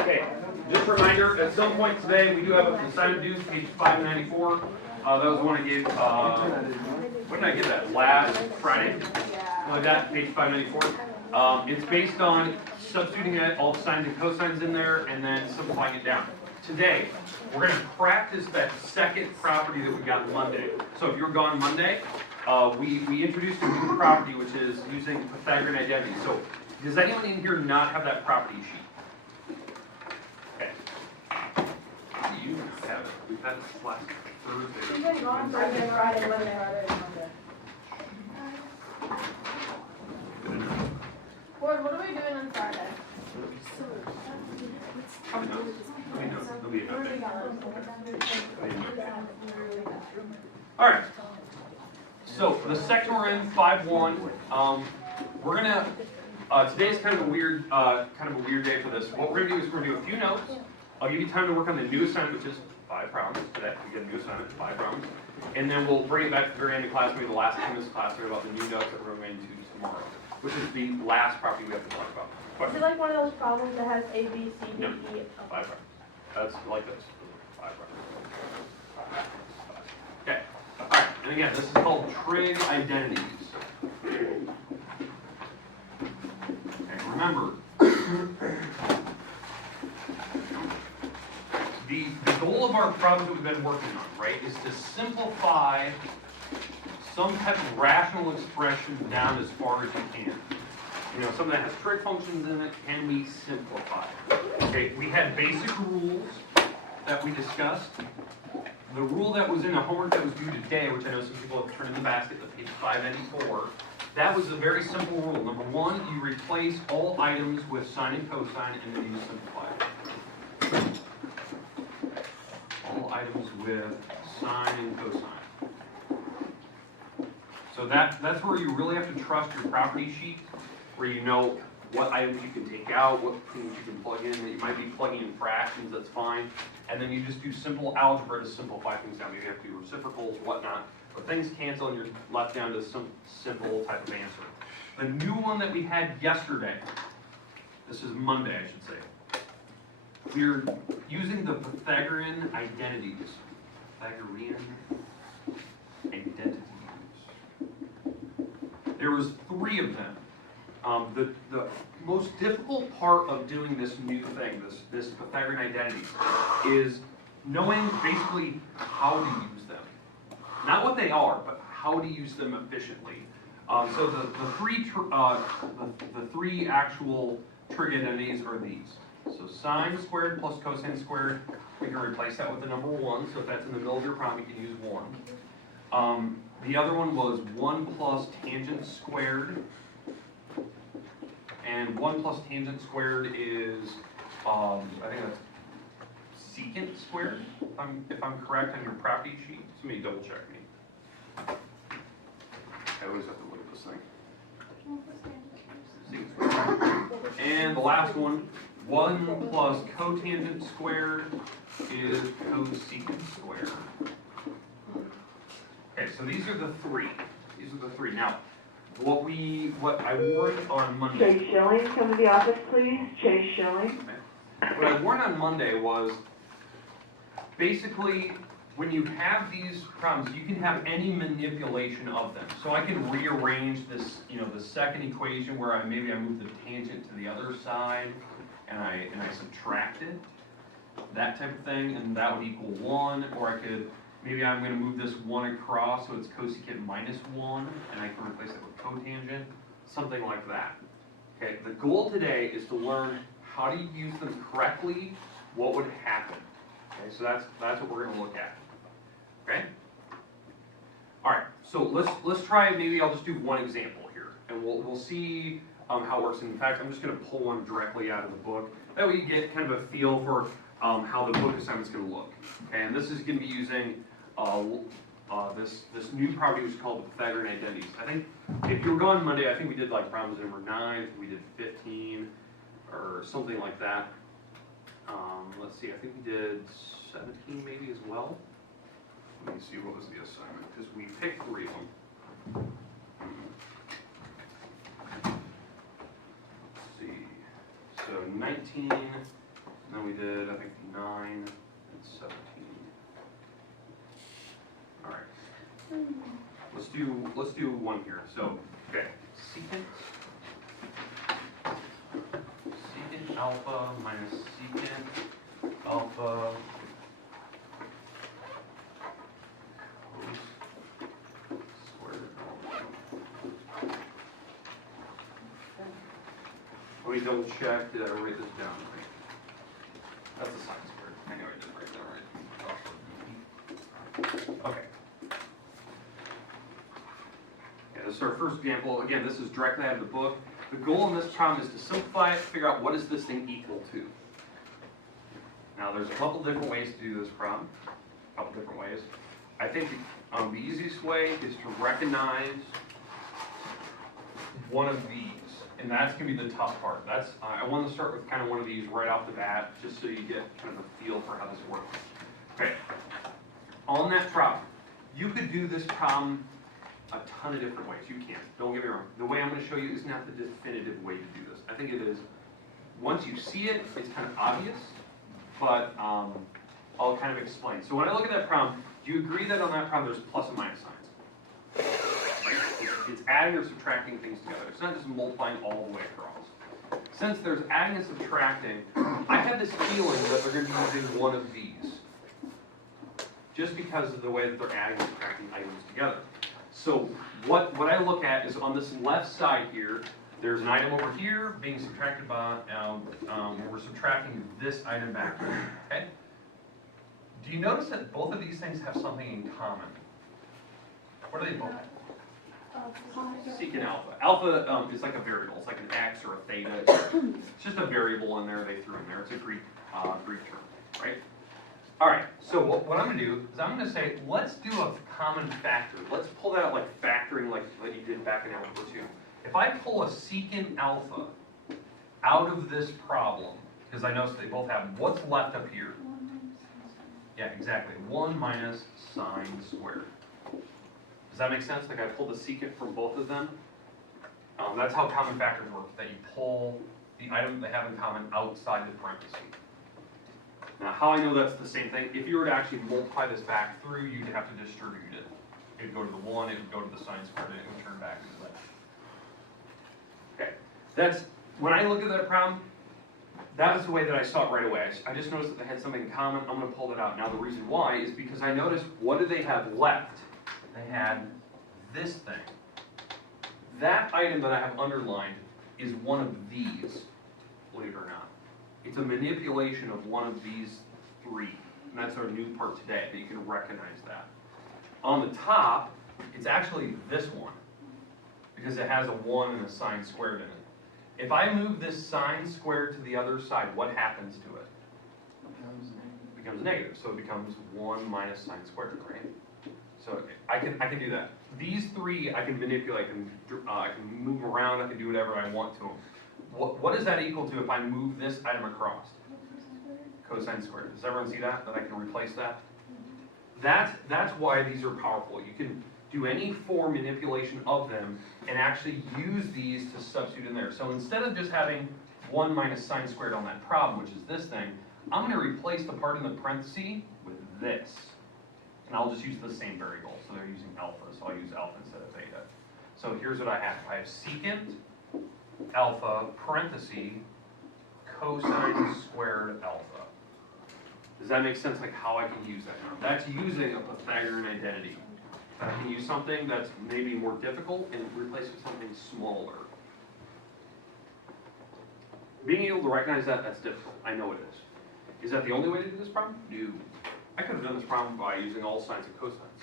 Okay, just a reminder, at some point today, we do have a assignment due, page 594. That was the one I gave, when did I get that? Last Friday? Like that, page 594. It's based on substituting all sines and cosines in there and then simplifying it down. Today, we're going to practice that second property that we got Monday. So if you're gone Monday, we introduced a new property, which is using Pythagorean identities. So does anyone in here not have that property sheet? Okay. You have it. We've had this last Thursday. We've been gone Friday, Monday. What are we doing on Friday? There'll be an All right. So the section we're in, 5-1. We're gonna. Today's kind of a weird day for this. What we're gonna do is we're gonna do a few notes. I'll give you time to work on the new assignment, which is 5 problems. Today we get a new assignment, 5 problems, and then we'll bring it back to the very end of class. Maybe the last thing in this class are about the new notes that we're going to tomorrow, which is the last property we have to talk about. Is it like one of those problems that has A, B, C, D, No. E? 5 problems. That's like this. 5 problems. Okay. All right. And again, this is called trig identities. Okay. Remember, the goal of our problems that we've been working on, right, is to simplify some type of rational expression down as far as you can. You know, something that has trig functions in it, can we simplify it? Okay, we had basic rules that we discussed. The rule that was in the homework that was due today, which I know some people have turned in the basket, the page 594, that was a very simple rule. Number 1, you replace all items with sine and cosine, and then you simplify it. All items with sine and cosine. So that's where you really have to trust your property sheet, where you know what items you can take out, what things you can plug in. You might be plugging in fractions, that's fine. And then you just do simple algebra to simplify things down. Maybe you have to do reciprocals, whatnot. But things cancel and you're left down to some simple type of answer. The new one that we had yesterday, this is Monday, I should say. We're using the Pythagorean identities. Pythagorean identities. There was 3 of them. The most difficult part of doing this new thing, this Pythagorean identities, is knowing basically how to use them. Not what they are, but how to use them efficiently. So the three actual trig identities are these. So sine squared plus cosine squared, we can replace that with the number 1. So if that's in the middle of your problem, you can use 1. The other one was 1 plus tangent squared. And 1 plus tangent squared is, I think that's secant squared, if I'm correct on your property sheet. Somebody double check me. I always have to look at this thing. Secant squared. And the last one, 1 plus cotangent squared is cosecant squared. Okay, so these are the 3. These are the 3. Now, what I warned on Monday. Chase Schilling, come to the office, please. Chase Schilling. What I warned on Monday was basically when you have these problems, you can have any manipulation of them. So I can rearrange this, the second equation where maybe I move the tangent to the other side and I subtract it, that type of thing, and that would equal 1. Or I could. Maybe I'm going to move this 1 across, so it's cosecant minus 1, and I can replace it with cotangent, something like that. Okay, the goal today is to learn how to use them correctly, what would happen. Okay, so that's what we're going to look at. Okay? All right, so let's try, maybe I'll just do one example here, and we'll see how it works. In fact, I'm just going to pull one directly out of the book. That way you get kind of a feel for how the book assignment's going to look. Okay, and this is going to be using this new property, which is called the Pythagorean identities. I think if you were gone Monday, I think we did like problems number 9, I think we did 15, or something like that. Let's see, I think we did 17 maybe as well. Let me see, what was the assignment? Because we picked 3 of them. Let's see. 19, and then we did, I think, 9 and 17. All right. Let's do one here. So, okay, secant alpha minus secant alpha cos squared alpha. Let me double check. Did I write this down right? That's the sine squared. I know I did write that right. Okay. This is our first example. Again, this is directly out of the book. The goal in this problem is to simplify it, figure out what is this thing equal to. Now, there's a couple different ways to do this problem. A couple different ways. I think the easiest way is to recognize one of these, and that's going to be the tough part. That's I want to start with kind of one of these right off the bat, just so you get kind of a feel for how this works. Okay. On that problem, you could do this problem a ton of different ways. You can. Don't get me wrong. The way I'm going to show you is not the definitive way to do this. I think it is, once you see it, it's kind of obvious, but I'll kind of explain. So when I look at that problem, do you agree that on that problem there's plus and minus signs? Right? It's adding or subtracting things together. It's not just multiplying all the way across. Since there's adding and subtracting, I have this feeling that they're going to be using one of these, just because of the way that they're adding and subtracting items together. So what I look at is on this left side here, there's an item over here being subtracted by, we're subtracting this item back here, okay? Do you notice that both of these things have something in common? What are they both? Secant alpha. Alpha is like a variable. It's like an x or a theta. It's just a variable in there they threw in there. It's a Greek term, right? All right, so what I'm going to do is I'm going to say, let's do a common factor. Let's pull that out like factoring like you did back in Algebra 2. If I pull a secant alpha out of this problem, because I noticed they both have, what's left up here? Yeah, exactly. 1 minus sine squared. Does that make sense? Like I pulled the secant from both of them? That's how common factors work, that you pull the item they have in common outside the parentheses. Now, how I know that's the same thing, if you were to actually multiply this back through, you'd have to distribute it. It would go to the 1, it would go to the sine squared, and it would turn back into that. Okay, that's, when I look at that problem, that is the way that I saw it right away. I just noticed that they had something in common. I'm going to pull that out. Now, the reason why is because I noticed, what do they have left? They had this thing. That item that I have underlined is one of these, believe it or not. It's a manipulation of one of these three. And that's our new part today, that you can recognize that. On the top, it's actually this one, because it has a 1 and a sine squared in it. If I move this sine squared to the other side, what happens to it? It becomes negative, so it becomes 1 minus sine squared, right? So I can do that. These three I can manipulate, I can move around, I can do whatever I want to them. What is that equal to if I move this item across? Cosine squared. Does everyone see that? That I can replace that? That's why these are powerful. You can do any form manipulation of them and actually use these to substitute in there. So instead of just having 1 minus sine squared on that problem, which is this thing, I'm going to replace the part in the parenthesis with this. And I'll just use the same variable. So they're using alpha, so I'll use alpha instead of beta. So here's what I have. I have secant alpha parenthesis cosine squared alpha. Does that make sense, like how I can use that now? That's using a Pythagorean identity. I can use something that's maybe more difficult and replace it with something smaller. Being able to recognize that, that's difficult. I know it is. Is that the only way to do this problem? No. I could have done this problem by using all sines and cosines.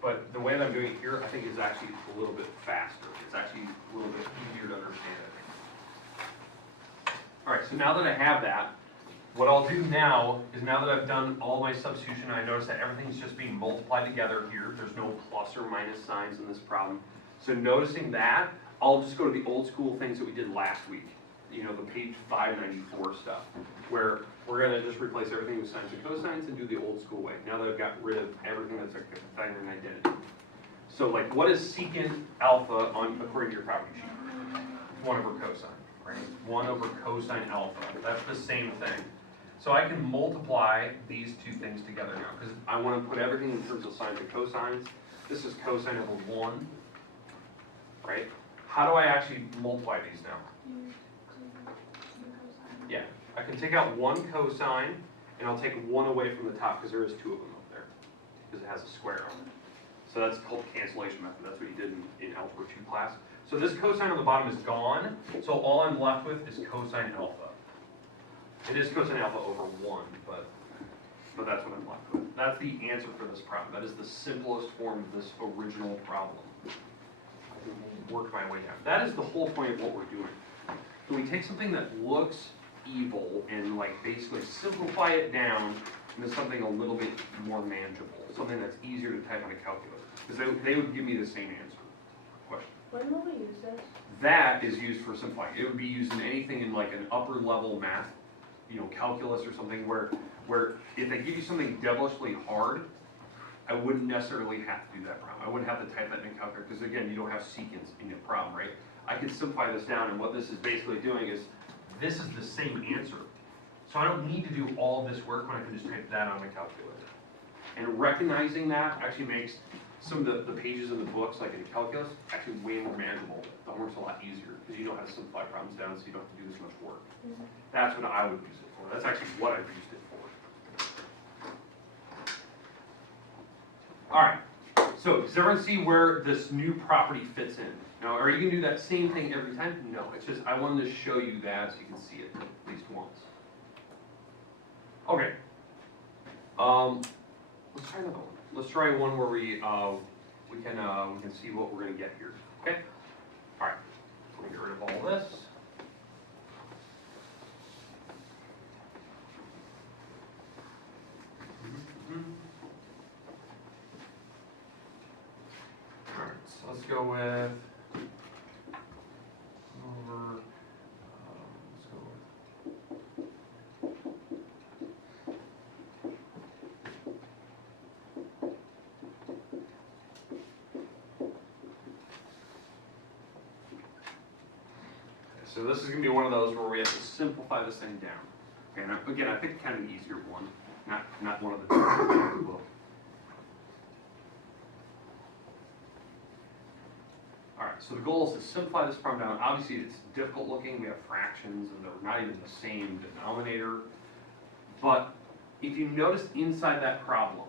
But the way that I'm doing it here, I think is actually a little bit faster. It's actually a little bit easier to understand, I think. All right, so now that I have that, what I'll do now is, now that I've done all my substitution, I notice that everything's just being multiplied together here. There's no plus or minus signs in this problem. So noticing that, I'll just go to the old school things that we did last week. You know, the page 594 stuff, where we're going to just replace everything with sines and cosines and do the old school way, now that I've got rid of everything that's like a Pythagorean identity. So like, what is secant alpha according to your property sheet? 1 over cosine, right? 1 over cosine alpha, that's the same thing. So I can multiply these two things together now, because I want to put everything in terms of sines and cosines. This is cosine over 1, right? How do I actually multiply these now? Yeah, I can take out 1 cosine, and I'll take 1 away from the top, because there is 2 of them up there, because it has a square on it. So that's called cancellation method. That's what you did in Algebra 2 class. So this cosine on the bottom is gone, so all I'm left with is cosine alpha. It is cosine alpha over 1, but that's what I'm left with. That's the answer for this problem. That is the simplest form of this original problem. I can work my way down. That is the whole point of what we're doing. So we take something that looks evil and like basically simplify it down into something a little bit more manageable, something that's easier to type on a calculator. Because they would give me the same answer. Question. When will we use this? That is used for simplifying. It would be used in anything in like an upper level math, calculus or something where if they give you something devilishly hard, I wouldn't necessarily have to do that problem. I wouldn't have to type that in a calculator because again, you don't have secants in your problem, right? I could simplify this down, and what this is basically doing is this is the same answer. So I don't need to do all this work when I can just type that on my calculator. And recognizing that actually makes some of the pages in the books, like in calculus, actually way more manageable. The homework's a lot easier because you know how to simplify problems down so you don't have to do this much work. That's what I would use it for. That's actually what I've used it for. All right, so does everyone see where this new property fits in? Now, are you going to do that same thing every time? No, it's just I wanted to show you that so you can see it at least once. Okay. Let's try another one. Let's try one where we can see what we're going to get here. Okay. All right. So we'll get rid of all this. All right. So let's go with So this is going to be one of those where we have to simplify this thing down. Okay, and again, I picked kind of an easier one, not one of the two in the book. All right, so the goal is to simplify this problem down. Obviously, it's difficult looking. We have fractions, and they're not even the same denominator. But if you notice inside that problem,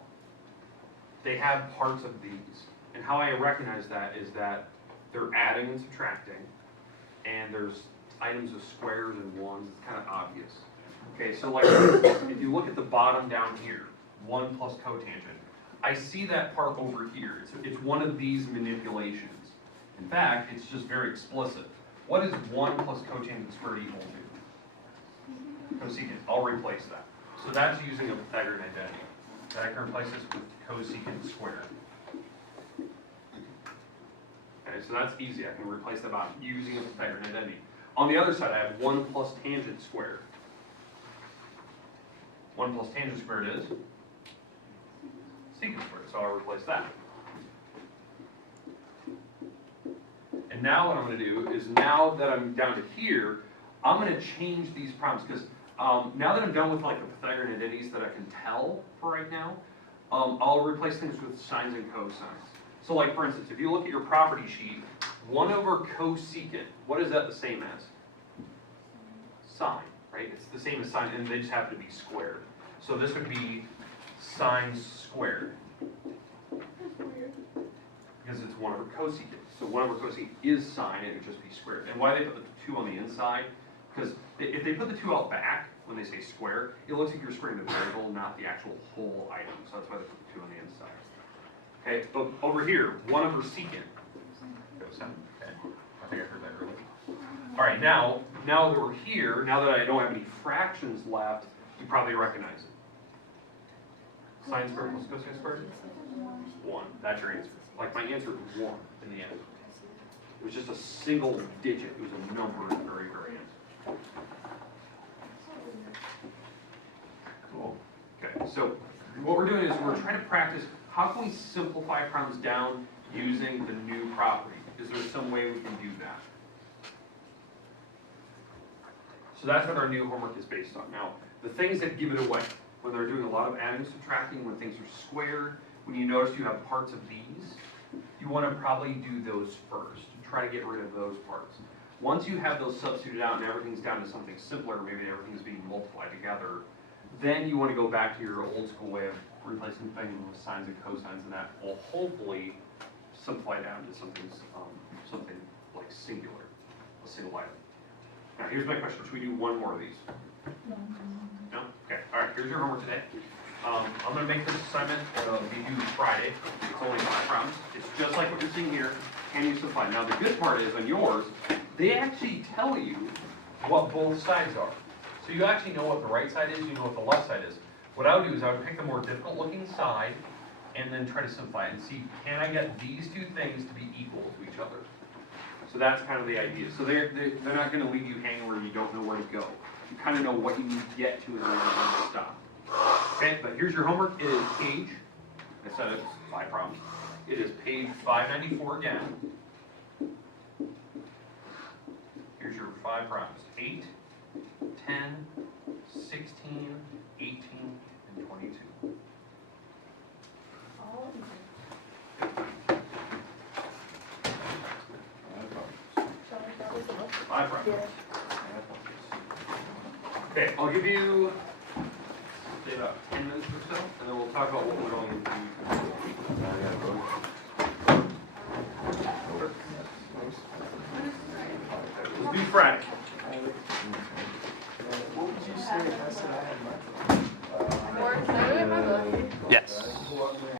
they have parts of these. And how I recognize that is that they're adding and subtracting, and there's items of squares and ones. It's kind of obvious. Okay, so like if you look at the bottom down here, 1 plus cotangent, I see that part over here. It's one of these manipulations. In fact, it's just very explicit. What is 1 plus cotangent squared equal to? Cosecant. I'll replace that. So that's using a Pythagorean identity. I can replace this with cosecant squared. Okay, so that's easy. I can replace that by using a Pythagorean identity. On the other side, I have 1 plus tangent squared. 1 plus tangent squared is secant squared, so I'll replace that. And now what I'm going to do is, now that I'm down to here, I'm going to change these problems, because now that I'm done with like the Pythagorean identities that I can tell for right now, I'll replace things with sines and cosines. So like for instance, if you look at your property sheet, 1 over cosecant, what is that the same as? Sine, right? It's the same as sine, and they just happen to be squared. So this would be sine squared. Because it's 1 over cosecant. So 1 over cosecant is sine, and it would just be squared. And why they put the 2 on the inside? Because if they put the 2 out back, when they say square, it looks like you're squaring the variable, not the actual whole item. So that's why they put the 2 on the inside. Okay, but over here, 1 over secant. Okay, I think I heard that earlier. All right, now that we're here, now that I don't have any fractions left, you probably recognize it. Sine squared plus cosine squared? 1. That's your answer. Like my answer was 1 in the end. It was just a single digit. It was a number at the very, very end. Cool. Okay, so what we're doing is we're trying to practice how can we simplify problems down using the new property. Is there some way we can do that? So that's what our new homework is based on. Now, the things that give it away, when they're doing a lot of adding, subtracting, when things are squared, when you notice you have parts of these, you want to probably do those first. Try to get rid of those parts. Once you have those substituted out and everything's down to something simpler, maybe everything's being multiplied together, then you want to go back to your old school way of replacing things with sines and cosines, and that will hopefully simplify down to something like singular, a single item. Now, here's my question. Should we do one more of these? No? Okay. All right. Here's your homework today. I'm going to make this assignment be due Friday. It's only 5 problems. It's just like what you're seeing here. Can you simplify? Now, the good part is on yours, they actually tell you what both sides are. So you actually know what the right side is, you know what the left side is. What I would do is I would pick the more difficult looking side and then try to simplify it and see, can I get these two things to be equal to each other? So that's kind of the idea. So they're not going to leave you hanging where you don't know where to go. You kind of know what you need to get to and where to stop. Okay, but here's your homework. It is page, I said it's 5 problems. It is page 594 again. Here's your 5 problems. 8, 10, 16, 18, and 22. Five problems. Okay, I'll give you say about 10 minutes or so, and then we'll talk about what we're going to do.